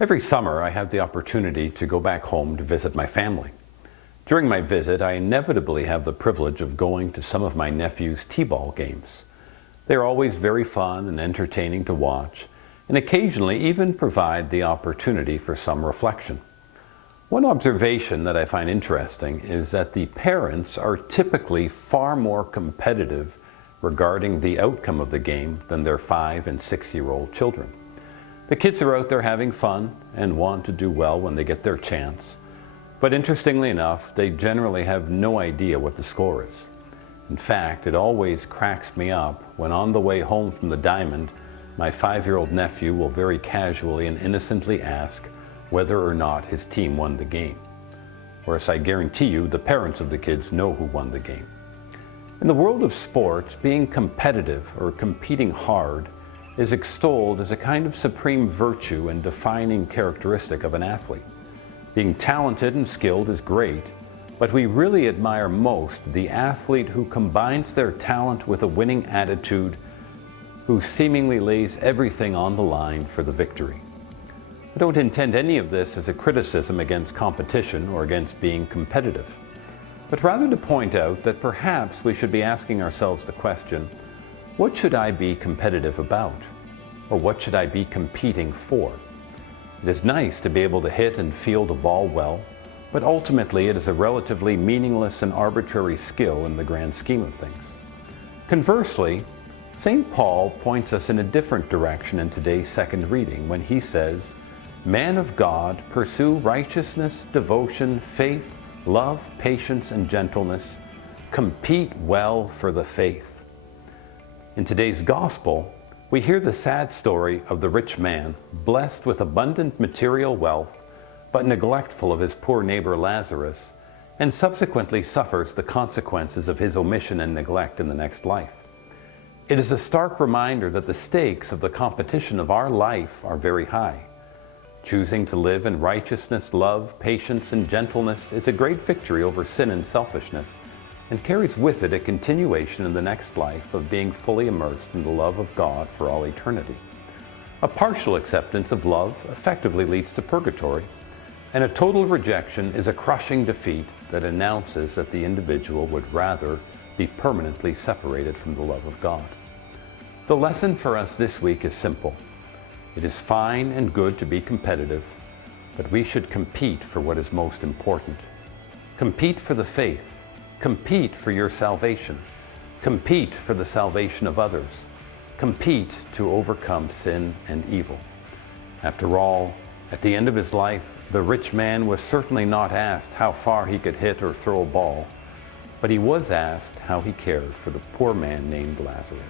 Every summer I have the opportunity to go back home to visit my family. During my visit, I inevitably have the privilege of going to some of my nephew's t-ball games. They are always very fun and entertaining to watch, and occasionally even provide the opportunity for some reflection. One observation that I find interesting is that the parents are typically far more competitive regarding the outcome of the game than their 5- and 6-year-old children. The kids are out there having fun and want to do well when they get their chance. But interestingly enough, they generally have no idea what the score is. In fact, it always cracks me up when on the way home from the diamond, my 5-year-old nephew will very casually and innocently ask whether or not his team won the game. Whereas I guarantee you the parents of the kids know who won the game. In the world of sports, being competitive or competing hard is extolled as a kind of supreme virtue and defining characteristic of an athlete. Being talented and skilled is great, but we really admire most the athlete who combines their talent with a winning attitude, who seemingly lays everything on the line for the victory. I don't intend any of this as a criticism against competition or against being competitive, but rather to point out that perhaps we should be asking ourselves the question, what should I be competitive about? Or what should I be competing for? It is nice to be able to hit and field a ball well, but ultimately it is a relatively meaningless and arbitrary skill in the grand scheme of things. Conversely, St. Paul points us in a different direction in today's second reading when he says, "Man of God, pursue righteousness, devotion, faith, love, patience, and gentleness. Compete well for the faith." In today's gospel, we hear the sad story of the rich man, blessed with abundant material wealth, but neglectful of his poor neighbor Lazarus, and subsequently suffers the consequences of his omission and neglect in the next life. It is a stark reminder that the stakes of the competition of our life are very high. Choosing to live in righteousness, love, patience, and gentleness is a great victory over sin and selfishness, and carries with it a continuation in the next life of being fully immersed in the love of God for all eternity. A partial acceptance of love effectively leads to purgatory, and a total rejection is a crushing defeat that announces that the individual would rather be permanently separated from the love of God. The lesson for us this week is simple. It is fine and good to be competitive, but we should compete for what is most important. Compete for the faith. Compete for your salvation. Compete for the salvation of others. Compete to overcome sin and evil. After all, at the end of his life, the rich man was certainly not asked how far he could hit or throw a ball, but he was asked how he cared for the poor man named Lazarus.